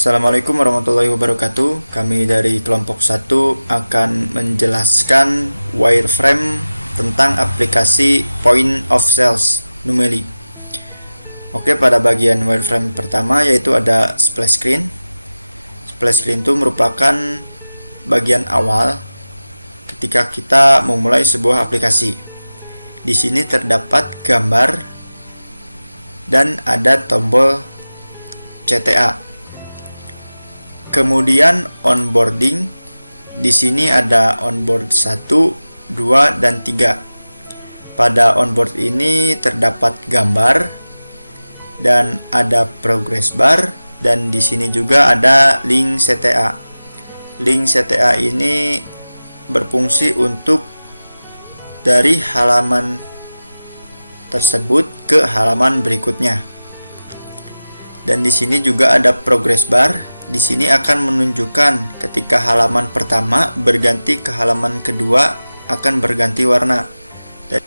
Assalamualaikum warahmatullahi wabarakatuh. Kami dari kelompok 1 akan menjelaskan wireframe tentang aplikasi point of sales Numeli. Oke, pada bagian wireframe pertama yaitu ada splash screen. Splash screen itu merupakan bagian awal ketika kita memulai sebuah aplikasi. Di sini terdapat gambar dan ada tombol CTA. Kemudian onboarding, di sini ada onboard 1, 2, dan 3. Pada onboard ini terdapat gambar dan ada progress bar, dan di sini juga ada link CTA. Link CTA ini berfungsi untuk dari halaman tersebut ke halaman berikutnya. Dan di sini juga ada progress bar. Di sini akan menunjukkan ketika halaman pertama berganti ke halaman kedua akan berganti warna. Dan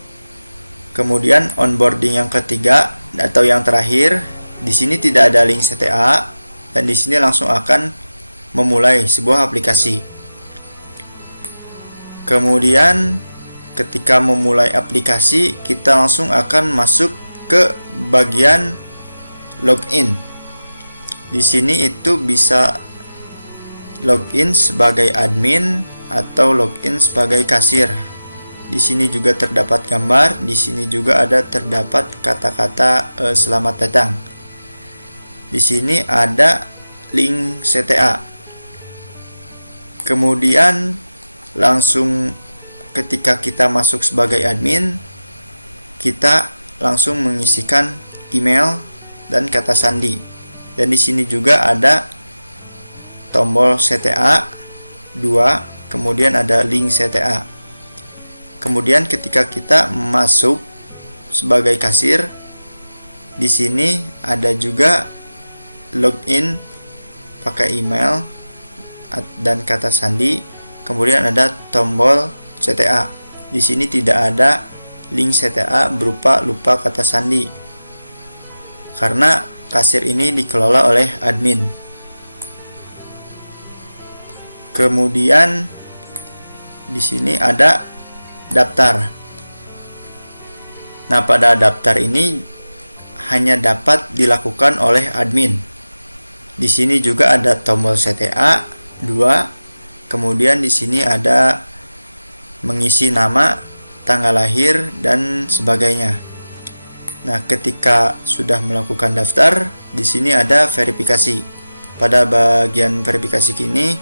kemudian onboarding yang ketiga atau yang terakhir, di sini tidak ada link CTA dan di sini langsung akan memulai sebuah aplikasi. Kemudian ketika memulai aplikasi, kita langsung akan masuk ke bagian login. Di sini itu bisa login sebagai admin atau login sebagai kasir. Di sini juga terdapat gambar, di sini juga ada terdapat kata-kata selamat datang. Di sini ada link CTA. Kemudian langsung ketika kita masuk sebagai admin, kita langsung mengisikan email dan kata sandi. Dan di sini juga ada tombol CTA 2, kemudian ada link CTA. Kemudian ketika kita masuk sebagai kasir, di sini ada juga login pakai email dan kata sandi, kemudian ada tombol CTA. Di sini tidak ada link CTA berupa lupa kata sandi, karena kasir ini dikelola oleh admin. Kemudian di sini ada daftar. Nah, pada daftar ini hanya dapat dilakukan oleh admin. Di sini juga ada tombol CTA 2. Kemudian di sini ada mengisi nama, tanggal lahir, dan sebagainya. Nah, ketika sudah melakukan daftar, di sini ada verifikasi. Pada bagian verifikasi ini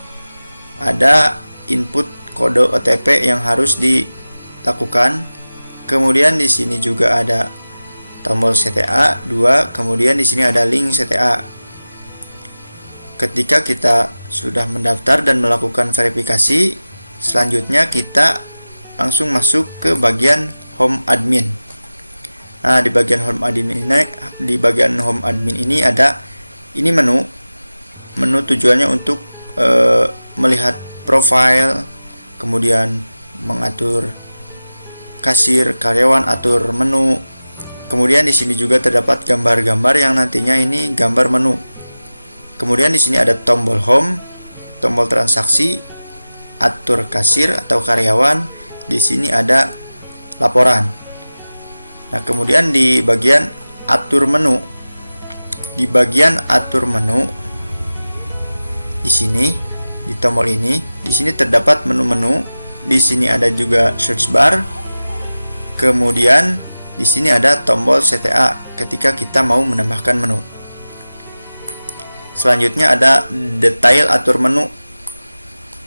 ada input kode OTP yang harus dilakukan. Kemudian di sini juga ada tombol CTA 2, kemudian di sini ada link CTA. Ketika kita sudah mendaftar dan melakukan verifikasi, selanjutnya kita langsung masuk ke bagian home admin. Nah, di bagian home admin ini ada menu tujuannya untuk melihat profil, kemudian mengatur kasir, karyawan, atur menu. Kemudian di sini juga terdapat gambar-gambar yang nantinya ini gambar menu. Kemudian di sini ada tombol home, tombol transaksi, atur kasir atau karyawan. Di sini ada laporan. Nah, kemudian di bagian atur menu, di sini di tombol ini, di sini terdapat menu-menu. Di sini ada juga search bar. Kemudian di sini ada tombol CTA ketika kita mau menambahkan menu. Selanjutnya ada detail atur menu.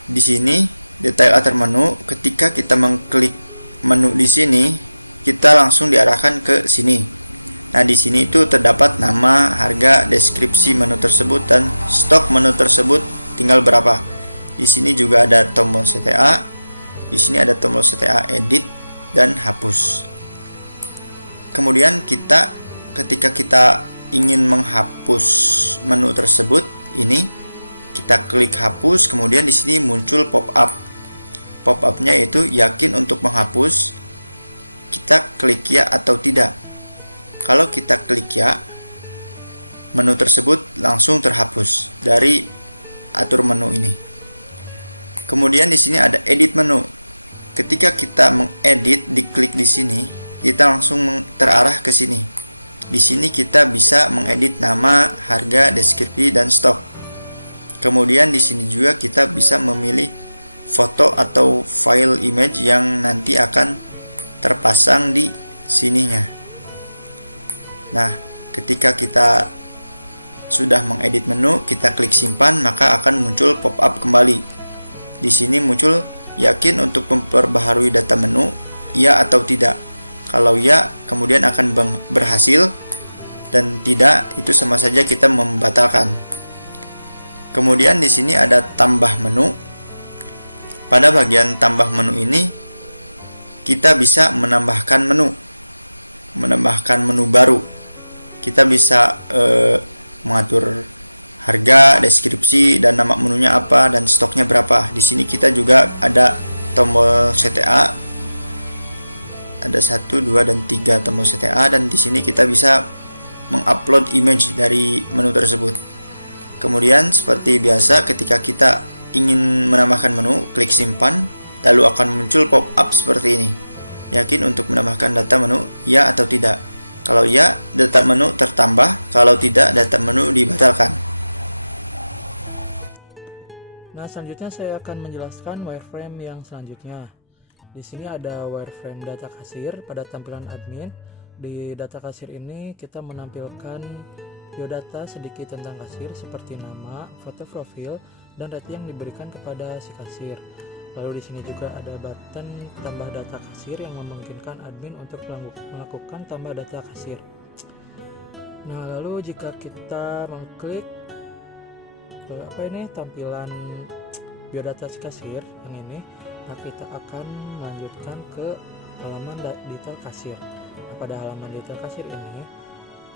Di sini detail atur menu, ketika kita mengklik menu di sini, kita langsung diarahkan ke sini. Nah, di sini itu terdapat nama, harga, deskripsi menu tersebut, dan stok menu tersebut tinggal berapa. Di sini juga ada tombol CTA. Di sini ada tombol CTA edit dan hapus. Kemudian ketika kita ingin menghapus menu tersebut, ini kita klik hapus, kemudian di sini muncul pop-up. Pop-up-nya itu yakin untuk menghapus. Kita klik ya atau tidak. Kalau kita klik ya, menu tersebut langsung terhapus dari atur menu ini. Kemudian di sini ada edit menu. Ketika kita mengedit, diklik di sini, kita langsung terarah ke sini. Di sini kita bisa mengedit nama, harga, deskripsi, dan stok. Kemudian di sini juga kita bisa memilih foto atau file image yang nanti akan terpasang di sininya. Nah, ketika kita sudah mengedit menu, kita klik simpan, maka akan muncul pop-up kembali. Di sini muncul yakin untuk memperbaharui data menu, ya atau tidak. Kalau ya, kemudian akan berhasil, dan tidak, itu sama saja kita membatalkan. Kemudian di sini ada tambah menu. Pada bagian tambah menu ini, kita bisa menambahkan menu baru. Kita bisa mengatur harga, deskripsi, dan nama menunya apa, dan stoknya berapa. Di sini kita juga ada tombol CTA. Ada 1, 2, dan 3 tombol CTA, dan di sini kita bisa mengupload image dari menu tersebut. Kemudian seperti biasa, ketika kita ingin menambahkan menu, klik simpan, lalu akan muncul pop-up seperti ini. Yakin untuk menambahkan data menu, ya atau tidak. Kalau ya, data menu tertambah. Kalau tidak, data menu dibatalkan. Nah, selanjutnya saya akan menjelaskan wireframe yang selanjutnya. Di sini ada wireframe data kasir pada tampilan admin. Di data kasir ini kita menampilkan biodata sedikit tentang kasir seperti nama, foto profil, dan rating yang diberikan kepada si kasir. Lalu di sini juga ada button tambah data kasir yang memungkinkan admin untuk melakukan tambah data kasir. Nah, lalu jika kita mengklik tampilan biodata si kasir yang ini, maka kita akan melanjutkan ke halaman detail kasir. Nah, pada halaman detail kasir ini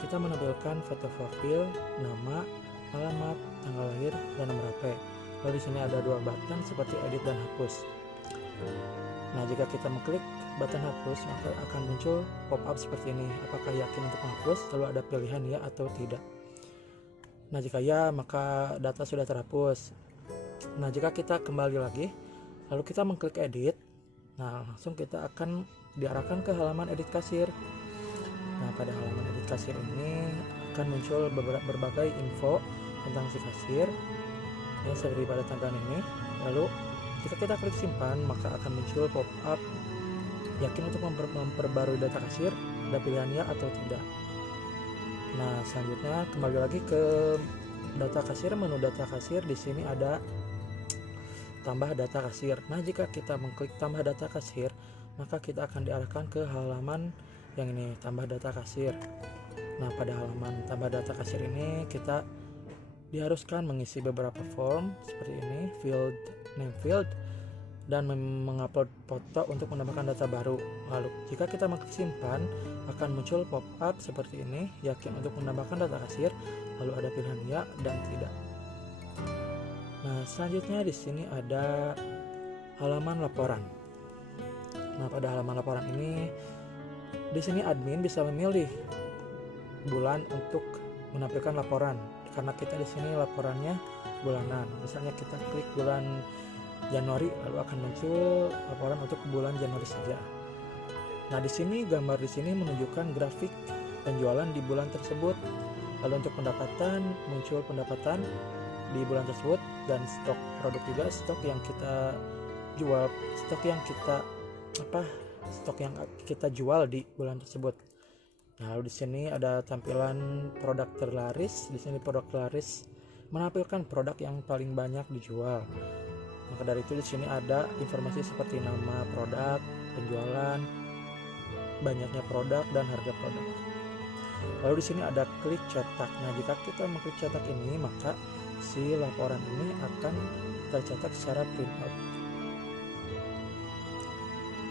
kita menampilkan foto profil, nama, alamat, tanggal lahir, dan nomor HP. Lalu di sini ada 2 button seperti edit dan hapus. Nah, jika kita mengklik button hapus, maka akan muncul pop-up seperti ini. Apakah yakin untuk menghapus? Lalu ada pilihan ya atau tidak. Nah, jika ya, maka data sudah terhapus. Nah, jika kita kembali lagi, lalu kita mengklik edit, nah langsung kita akan diarahkan ke halaman edit kasir. Nah, pada halaman edit kasir ini akan muncul berbagai info tentang si kasir, ya seperti pada tampilan ini. Lalu jika kita klik simpan, maka akan muncul pop-up yakin untuk memperbarui data kasir, ada pilihan ya atau tidak. Nah, selanjutnya kembali lagi ke data kasir, menu data kasir. Di sini ada tambah data kasir. Nah, jika kita mengklik tambah data kasir, maka kita akan diarahkan ke halaman yang ini, tambah data kasir. Nah, pada halaman tambah data kasir ini kita diharuskan mengisi beberapa form seperti ini, field, name field, dan mengupload foto untuk menambahkan data baru. Lalu jika kita mengklik simpan, akan muncul pop-up seperti ini, yakin untuk menambahkan data kasir, lalu ada pilihan ya dan tidak. Nah, selanjutnya di sini ada halaman laporan. Nah, pada halaman laporan ini, di sini admin bisa memilih bulan untuk menampilkan laporan, karena kita di sini laporannya bulanan. Misalnya kita klik bulan Januari, lalu akan muncul laporan untuk bulan Januari saja. Nah, di sini gambar di sini menunjukkan grafik penjualan di bulan tersebut. Lalu untuk pendapatan, muncul pendapatan di bulan tersebut, dan stok produk juga, stok yang kita jual, stok yang kita jual di bulan tersebut. Nah, lalu di sini ada tampilan produk terlaris. Di sini produk terlaris menampilkan produk yang paling banyak dijual. Maka dari itu di sini ada informasi seperti nama produk, penjualan, banyaknya produk, dan harga produk. Lalu di sini ada klik cetak. Nah, jika kita mengklik cetak ini, maka si laporan ini akan tercetak secara printout.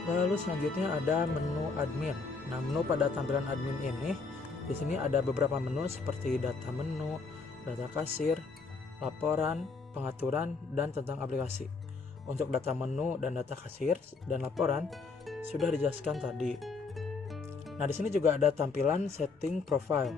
Lalu selanjutnya ada menu admin. Nah, menu pada tampilan admin ini, di sini ada beberapa menu seperti data menu, data kasir, laporan, pengaturan, dan tentang aplikasi. Untuk data menu dan data kasir dan laporan sudah dijelaskan tadi. Nah, di sini juga ada tampilan setting profile.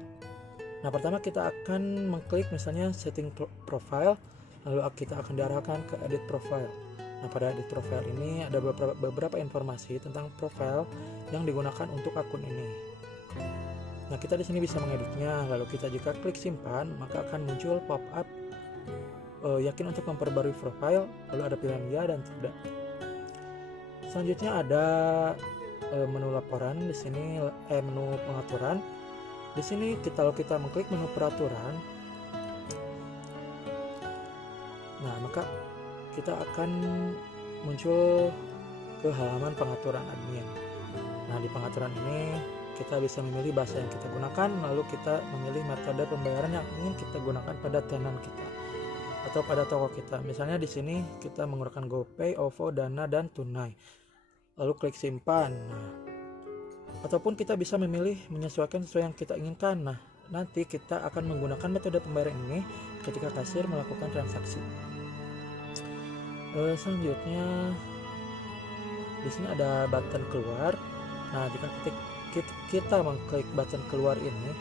Nah, pertama kita akan mengklik misalnya setting profile, lalu kita akan diarahkan ke edit profile. Nah, pada edit profile ini ada beberapa informasi tentang profile yang digunakan untuk akun ini. Nah, kita di sini bisa mengeditnya. Lalu kita jika klik simpan, maka akan muncul pop-up yakin untuk memperbarui profile, lalu ada pilihan ya dan tidak. Selanjutnya ada menu laporan di sini, menu pengaturan. Di sini kalau kita mengklik menu peraturan, nah maka kita akan muncul ke halaman pengaturan admin. Nah, di pengaturan ini kita bisa memilih bahasa yang kita gunakan, lalu kita memilih metode pembayaran yang ingin kita gunakan pada tenan kita atau pada toko kita. Misalnya di sini kita menggunakan GoPay, OVO, Dana, dan tunai. Lalu klik simpan. Nah, ataupun kita bisa memilih menyesuaikan sesuai yang kita inginkan. Nah, nanti kita akan menggunakan metode pembayaran ini ketika kasir melakukan transaksi. Selanjutnya di sini ada button keluar. Nah, jika kita mengklik button keluar ini,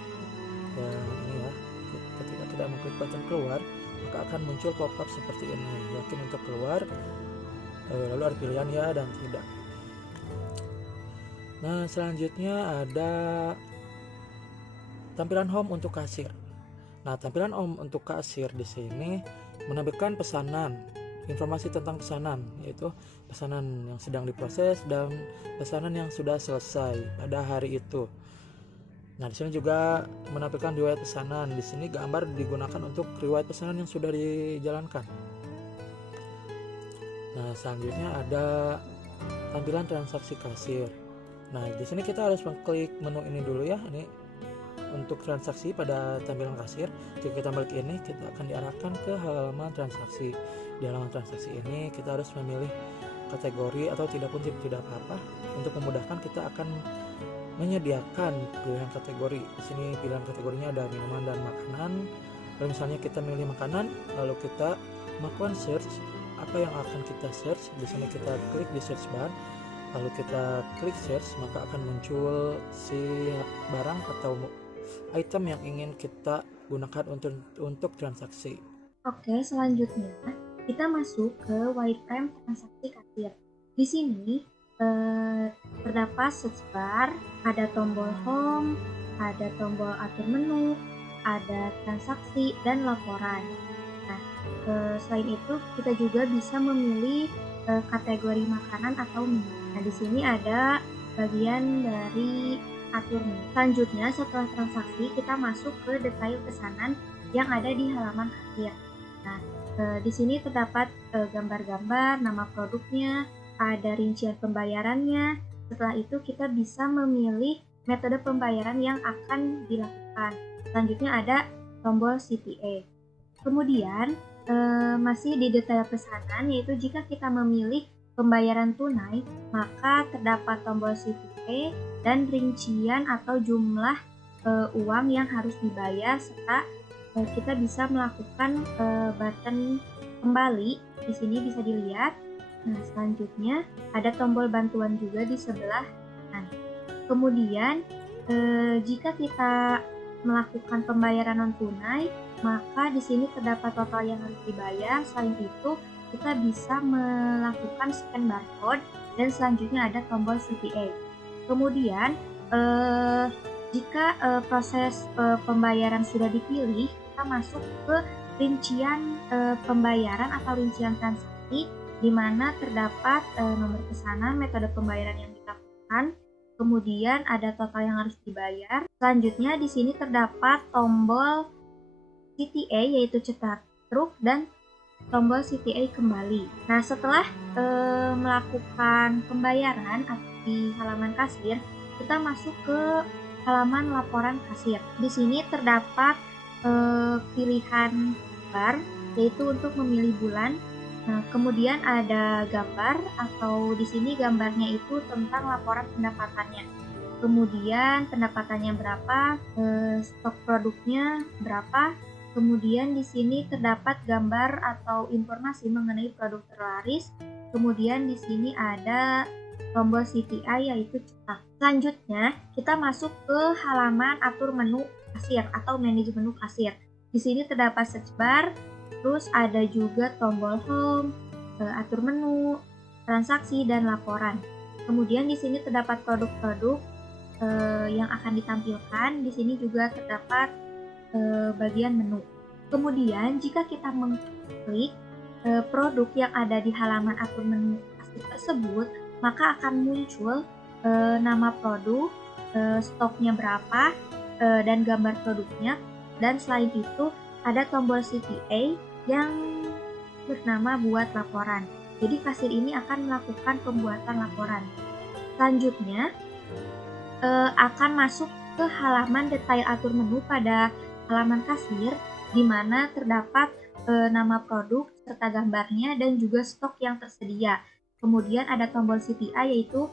ketika kita mengklik button keluar, maka akan muncul pop-up seperti ini, yakin untuk keluar, lalu ada pilihan ya dan tidak. Nah, selanjutnya ada tampilan home untuk kasir. Nah, tampilan home untuk kasir di sini menampilkan pesanan, informasi tentang pesanan, yaitu pesanan yang sedang diproses dan pesanan yang sudah selesai pada hari itu. Nah, di sini juga menampilkan riwayat pesanan. Di sini gambar digunakan untuk riwayat pesanan yang sudah dijalankan. Nah, selanjutnya ada tampilan transaksi kasir. Nah, di sini kita harus mengklik menu ini dulu ya. Ini untuk transaksi pada tampilan kasir. Jika kita klik ini, kita akan diarahkan ke halaman transaksi. Di halaman transaksi ini kita harus memilih kategori atau tidak pun tidak apa-apa. Untuk memudahkan kita akan menyediakan pilihan kategori. Di sini pilihan kategorinya ada minuman dan makanan. Lalu misalnya kita memilih makanan, lalu kita melakukan search apa yang akan kita search. Di sini kita klik di search bar. Lalu kita klik search, maka akan muncul si barang atau item yang ingin kita gunakan untuk transaksi. Oke, selanjutnya kita masuk ke wireframe transaksi kasir. Di sini terdapat search bar, ada tombol home, ada tombol atur menu, ada transaksi dan laporan. Nah, selain itu kita juga bisa memilih kategori makanan atau minuman. Nah, di sini ada bagian dari atur menu. Selanjutnya, setelah transaksi, kita masuk ke detail pesanan yang ada di halaman kasir. Nah, di sini terdapat gambar-gambar, nama produknya, ada rincian pembayarannya. Setelah itu, kita bisa memilih metode pembayaran yang akan dilakukan. Selanjutnya ada tombol CTA. Kemudian, masih di detail pesanan, yaitu jika kita memilih pembayaran tunai, maka terdapat tombol CTA dan rincian atau jumlah uang yang harus dibayar, serta kita bisa melakukan button kembali. Di sini bisa dilihat. Nah, selanjutnya ada tombol bantuan juga di sebelah kanan. Kemudian jika kita melakukan pembayaran non tunai, maka di sini terdapat total yang harus dibayar. Selain itu, kita bisa melakukan scan barcode dan selanjutnya ada tombol CTA. Kemudian jika proses pembayaran sudah dipilih, kita masuk ke rincian pembayaran atau rincian transaksi, di mana terdapat nomor pesanan, metode pembayaran yang dilakukan, kemudian ada total yang harus dibayar. Selanjutnya di sini terdapat tombol CTA yaitu cetak truk dan tombol CTA kembali. Nah, setelah melakukan pembayaran di halaman kasir, kita masuk ke halaman laporan kasir. Di sini terdapat pilihan bar, yaitu untuk memilih bulan. Nah, kemudian ada gambar atau di sini gambarnya itu tentang laporan pendapatannya. Kemudian pendapatannya berapa, stok produknya berapa. Kemudian di sini terdapat gambar atau informasi mengenai produk terlaris. Kemudian di sini ada tombol CTI yaitu cetak. Selanjutnya kita masuk ke halaman atur menu kasir atau manage menu kasir. Di sini terdapat search bar, terus ada juga tombol home, atur menu, transaksi, dan laporan. Kemudian di sini terdapat produk-produk yang akan ditampilkan. Di sini juga terdapat bagian menu. Kemudian jika kita mengklik produk yang ada di halaman atur menu kasir tersebut, maka akan muncul nama produk, stoknya berapa, dan gambar produknya. Dan selain itu ada tombol CTA yang bernama buat laporan. Jadi kasir ini akan melakukan pembuatan laporan. Selanjutnya akan masuk ke halaman detail atur menu pada halaman kasir, di mana terdapat nama produk serta gambarnya dan juga stok yang tersedia. Kemudian ada tombol CTA yaitu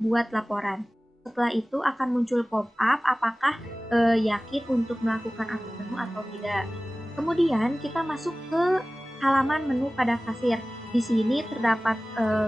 buat laporan. Setelah itu akan muncul pop-up apakah yakin untuk melakukan atur menu atau tidak. Kemudian kita masuk ke halaman menu pada kasir. Di sini terdapat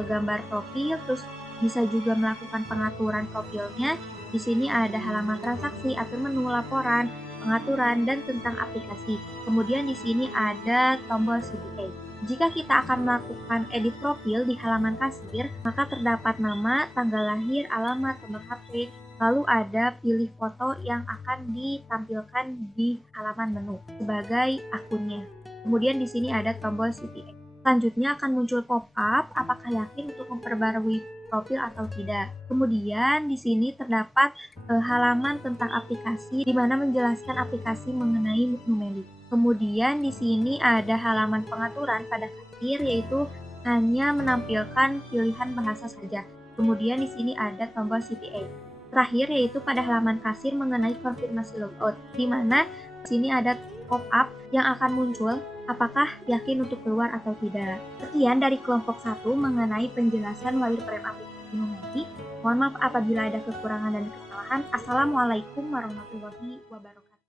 gambar profil, terus bisa juga melakukan pengaturan profilnya. Di sini ada halaman transaksi, atur menu, laporan, pengaturan, dan tentang aplikasi. Kemudian di sini ada tombol CTA. Jika kita akan melakukan edit profil di halaman kasir, maka terdapat nama, tanggal lahir, alamat, nomor HP, lalu ada pilih foto yang akan ditampilkan di halaman menu sebagai akunnya. Kemudian di sini ada tombol CTA. Selanjutnya akan muncul pop-up apakah yakin untuk memperbarui profil atau tidak. Kemudian di sini terdapat halaman tentang aplikasi di mana menjelaskan aplikasi mengenai Numelik. Kemudian di sini ada halaman pengaturan pada kasir yaitu hanya menampilkan pilihan bahasa saja. Kemudian di sini ada tombol CTA. Terakhir yaitu pada halaman kasir mengenai konfirmasi logout, di mana di sini ada pop-up yang akan muncul apakah yakin untuk keluar atau tidak. Sekian dari kelompok 1 mengenai penjelasan wireframe aplikasi Numelik. Mohon maaf apabila ada kekurangan dan kesalahan. Assalamualaikum warahmatullahi wabarakatuh.